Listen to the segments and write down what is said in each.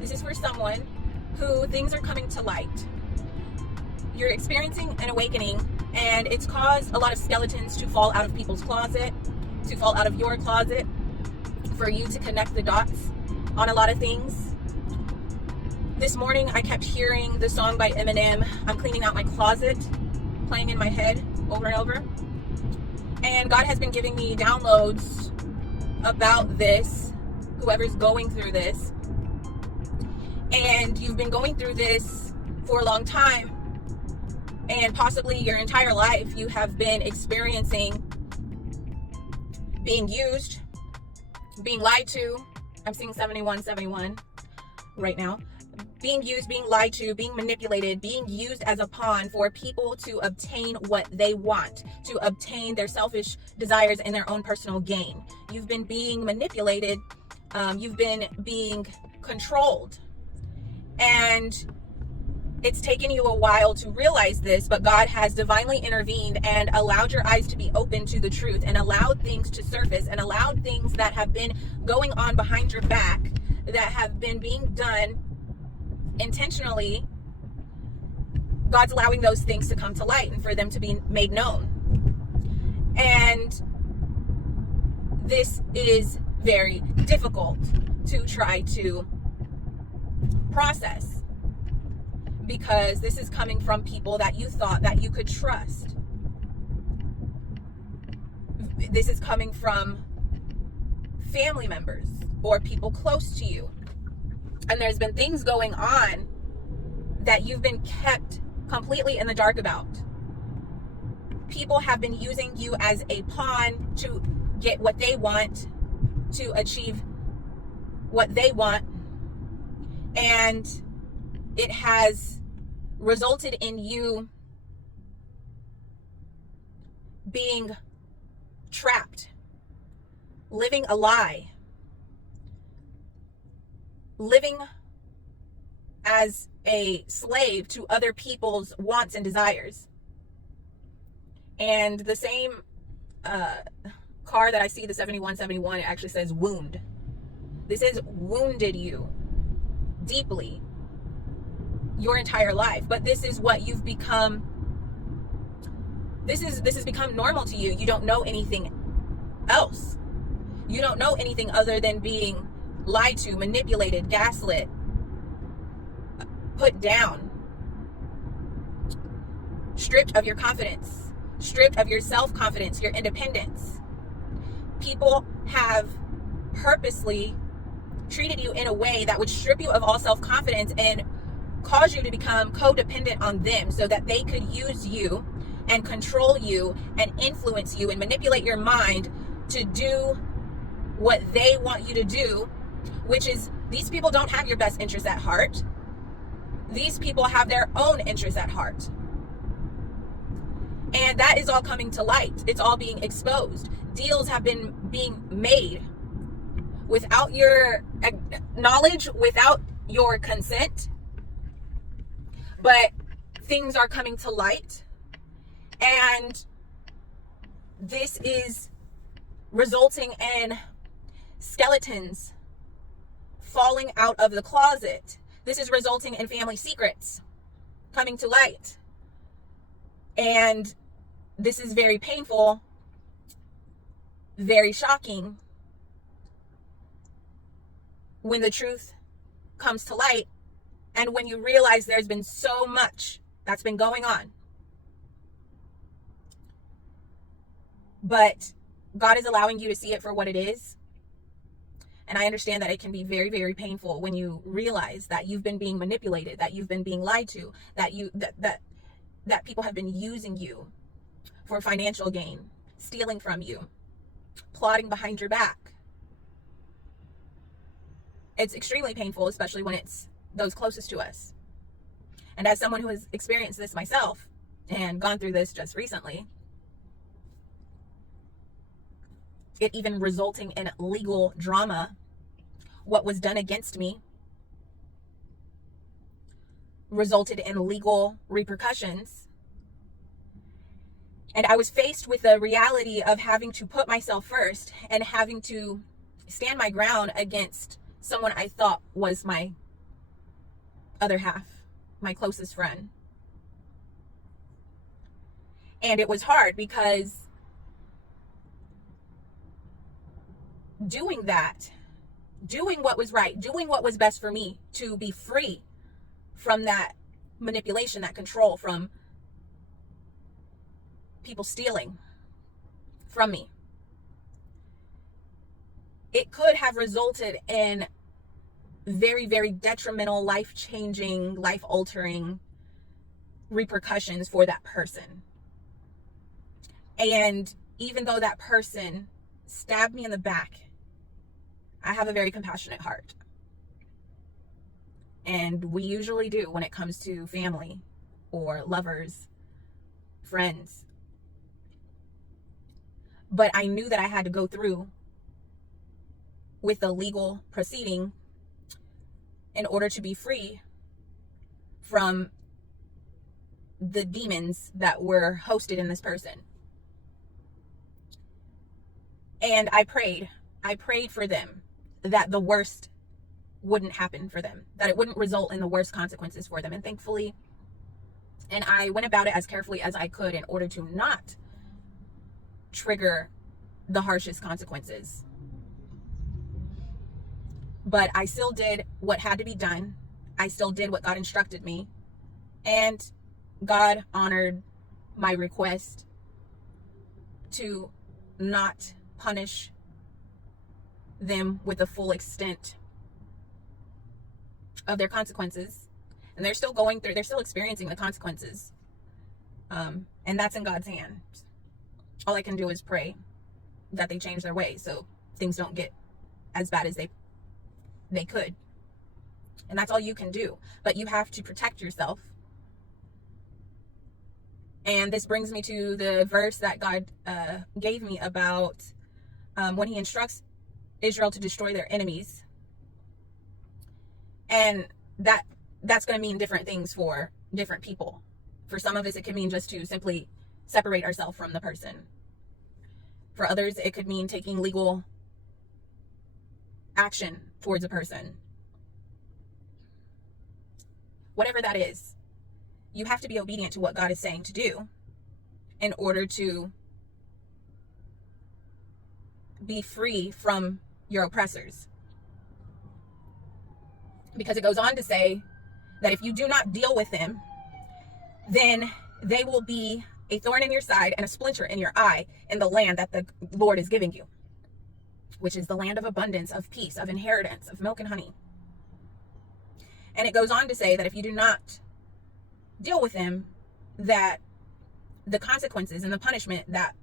This is for someone who things are coming to light. You're experiencing an awakening, and it's caused a lot of skeletons to fall out of people's closet, to fall out of your closet, for you to connect the dots on a lot of things. This morning, I kept hearing the song by Eminem, I'm Cleaning Out My Closet, playing in my head over and over. And God has been giving me downloads about this, whoever's going through this. And you've been going through this for a long time, and possibly your entire life you have been experiencing being used, being lied to. I'm seeing 7171 right now. Being used, being lied to, being manipulated, being used as a pawn for people to obtain what they want, to obtain their selfish desires and their own personal gain. You've been being manipulated. You've been being controlled. And it's taken you a while to realize this, but God has divinely intervened and allowed your eyes to be open to the truth, and allowed things to surface, and allowed things that have been going on behind your back, that have been being done intentionally. God's allowing those things to come to light and for them to be made known. And this is very difficult to try to process, because this is coming from people that you thought that you could trust. This is coming from family members or people close to you. And there's been things going on that you've been kept completely in the dark about. People have been using you as a pawn to get what they want, to achieve what they want. And it has resulted in you being trapped, living a lie, living as a slave to other people's wants and desires. And the same car that I see, the 7171, it actually says wound. This has wounded you deeply your entire life, but this is what you've become. This has become normal to you. You don't know anything else. You don't know anything other than being lied to, manipulated, gaslit, put down, stripped of your confidence, stripped of your self-confidence, your independence. People have purposely treated you in a way that would strip you of all self-confidence and cause you to become codependent on them, so that they could use you and control you and influence you and manipulate your mind to do what they want you to do, which is, these people don't have your best interests at heart. These people have their own interests at heart. And that is all coming to light. It's all being exposed. Deals have been being made without your knowledge, without your consent. But things are coming to light. And this is resulting in skeletons falling out of the closet. This is resulting in family secrets coming to light. And this is very painful, very shocking, when the truth comes to light, and when you realize there's been so much that's been going on. But God is allowing you to see it for what it is. And I understand that it can be very, very painful when you realize that you've been being manipulated, that you've been being lied to, that people have been using you for financial gain, stealing from you, plotting behind your back. It's extremely painful, especially when it's those closest to us. And as someone who has experienced this myself and gone through this just recently, it even resulting in legal drama, what was done against me resulted in legal repercussions. And I was faced with the reality of having to put myself first and having to stand my ground against someone I thought was my other half, my closest friend. And it was hard because doing that, doing what was right, doing what was best for me to be free from that manipulation, that control, from people stealing from me, it could have resulted in very, very detrimental, life-changing, life-altering repercussions for that person. And even though that person stabbed me in the back, I have a very compassionate heart. And we usually do when it comes to family or lovers, friends. But I knew that I had to go through with the legal proceeding in order to be free from the demons that were hosted in this person. And I prayed for them that the worst wouldn't happen for them, that it wouldn't result in the worst consequences for them. And thankfully, and I went about it as carefully as I could in order to not trigger the harshest consequences. But I still did what had to be done. I still did what God instructed me. And God honored my request to not punish them with the full extent of their consequences. And they're still experiencing the consequences. And that's in God's hands. All I can do is pray that they change their ways so things don't get as bad as they could. And that's all you can do. But you have to protect yourself. And this brings me to the verse that God gave me about when he instructs Israel to destroy their enemies. And that's going to mean different things for different people. For some of us, it could mean just to simply separate ourselves from the person. For others, it could mean taking legal action towards a person. Whatever that is, you have to be obedient to what God is saying to do in order to be free from your oppressors. Because it goes on to say that if you do not deal with them, then they will be a thorn in your side and a splinter in your eye in the land that the Lord is giving you, which is the land of abundance, of peace, of inheritance, of milk and honey. And it goes on to say that if you do not deal with them, that the consequences and the punishment that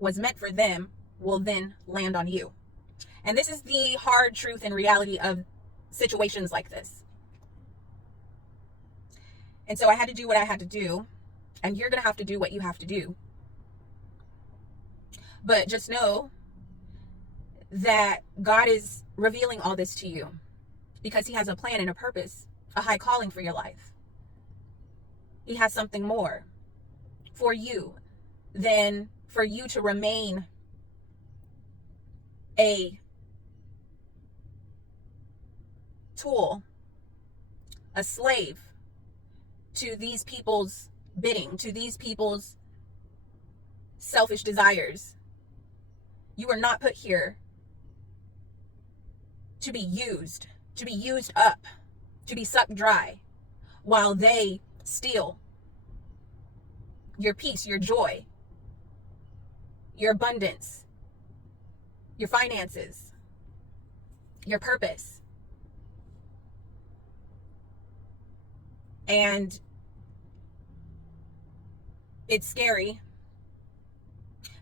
was meant for them will then land on you. And this is the hard truth and reality of situations like this. And so I had to do what I had to do, and you're going to have to do what you have to do. But just know that God is revealing all this to you because he has a plan and a purpose, a high calling for your life. He has something more for you than for you to remain a tool, a slave to these people's bidding, to these people's selfish desires. You were not put here to be used up, to be sucked dry while they steal your peace, your joy, your abundance, your finances, your purpose. And it's scary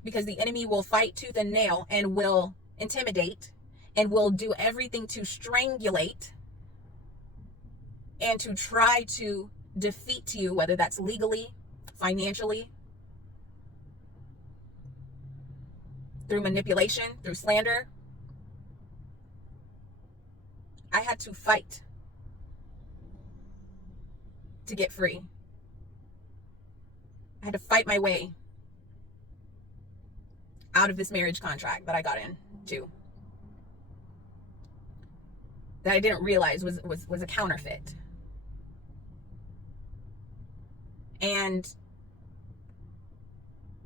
because the enemy will fight tooth and nail and will intimidate and will do everything to strangulate and to try to defeat you, whether that's legally, financially, through manipulation, through slander. I had to fight to get free. I had to fight my way out of this marriage contract that I got into, that I didn't realize was a counterfeit. And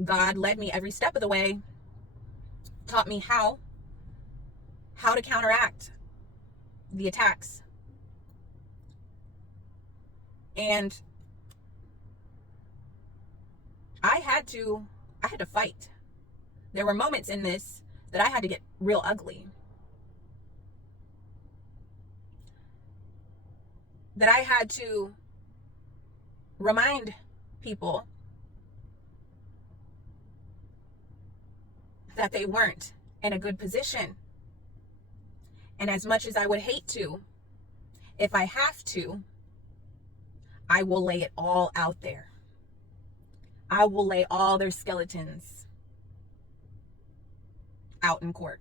God led me every step of the way, taught me how to counteract the attacks. And I had to fight. There were moments in this that I had to get real ugly. That I had to remind people that they weren't in a good position. And as much as I would hate to, if I have to, I will lay it all out there. I will lay all their skeletons out in court.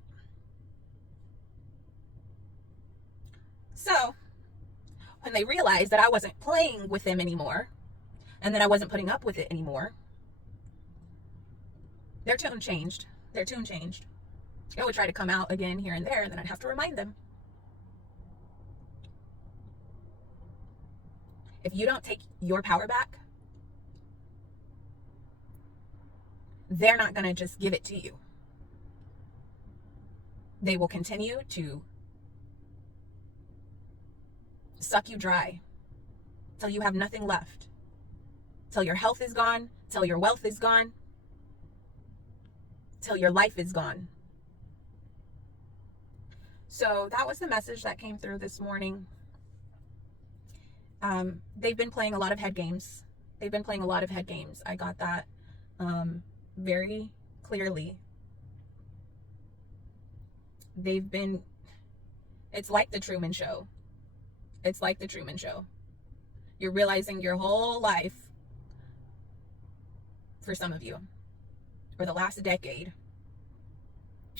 So, when they realized that I wasn't playing with them anymore, and that I wasn't putting up with it anymore, their tune changed. It would try to come out again here and there, and then I'd have to remind them. If you don't take your power back, they're not going to just give it to you. They will continue to suck you dry till you have nothing left, till your health is gone, till your wealth is gone, till your life is gone. So that was the message that came through this morning. They've been playing a lot of head games. I got that very clearly. It's like the Truman Show. You're realizing your whole life, for some of you, or the last decade,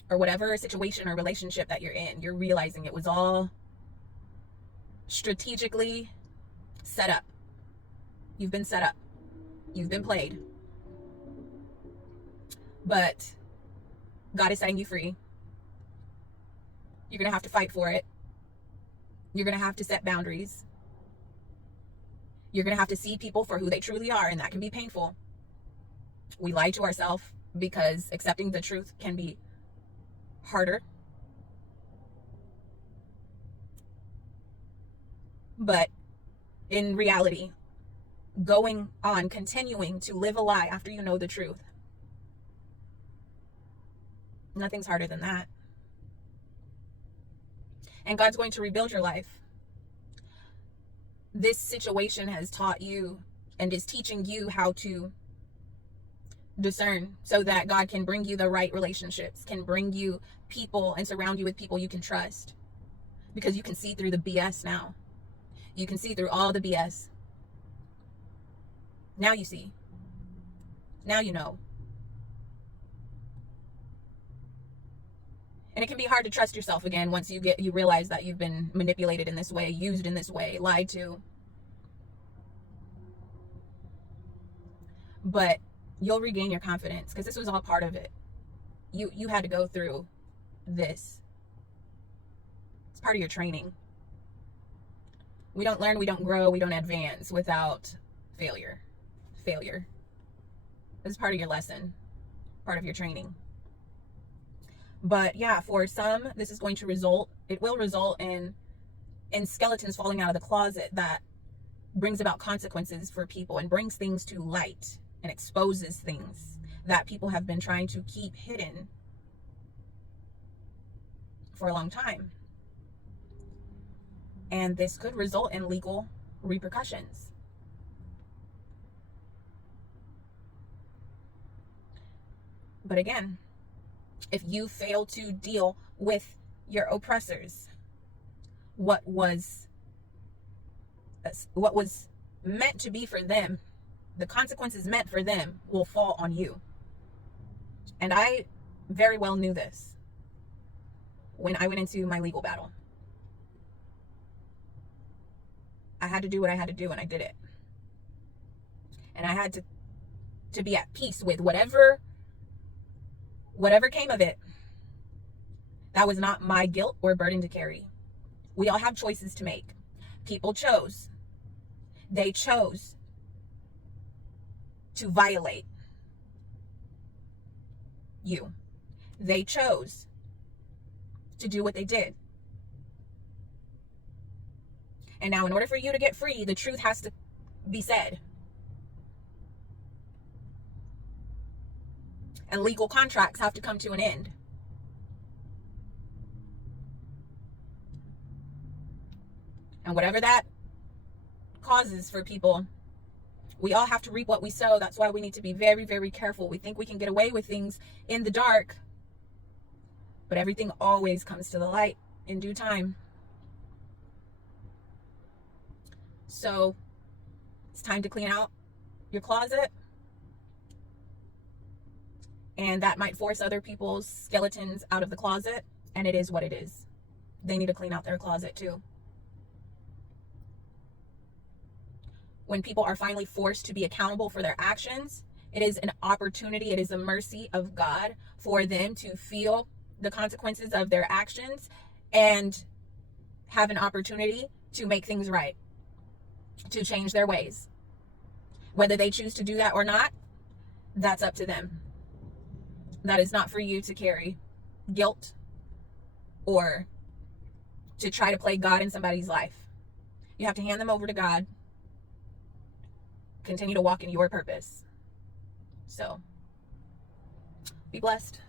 or whatever situation or relationship that you're in, you're realizing it was all strategically set up. You've been set up. You've been played. But God is setting you free. You're going to have to fight for it. You're going to have to set boundaries. You're going to have to see people for who they truly are, and that can be painful. We lie to ourselves because accepting the truth can be harder. But in reality, going on, continuing to live a lie after you know the truth, nothing's harder than that. And God's going to rebuild your life. This situation has taught you and is teaching you how to discern so that God can bring you the right relationships, can bring you people and surround you with people you can trust. Because you can see through the BS now. You can see through all the BS. Now you see. Now you know. And it can be hard to trust yourself again once you realize that you've been manipulated in this way, used in this way, lied to. But you'll regain your confidence because this was all part of it. You had to go through this. It's part of your training. We don't learn, we don't grow, we don't advance without failure. This is part of your lesson, part of your training. But yeah, for some, this is going to result in skeletons falling out of the closet that brings about consequences for people and brings things to light and exposes things that people have been trying to keep hidden for a long time. And this could result in legal repercussions. But again, if you fail to deal with your oppressors, what was meant to be for them, the consequences meant for them will fall on you. And I very well knew this when I went into my legal battle. I had to do what I had to do, and I did it. And I had to be at peace with whatever came of it. That was not my guilt or burden to carry. We all have choices to make. People chose. They chose to violate you. They chose to do what they did. And now, in order for you to get free, the truth has to be said. And legal contracts have to come to an end. And whatever that causes for people, we all have to reap what we sow. That's why we need to be very, very careful. We think we can get away with things in the dark, but everything always comes to the light in due time. So it's time to clean out your closet. And that might force other people's skeletons out of the closet. And it is what it is. They need to clean out their closet too. When people are finally forced to be accountable for their actions, it is an opportunity, it is a mercy of God for them to feel the consequences of their actions and have an opportunity to make things right, to change their ways. Whether they choose to do that or not, that's up to them. That is not for you to carry guilt or to try to play God in somebody's life. You have to hand them over to God. Continue to walk in your purpose. So, be blessed.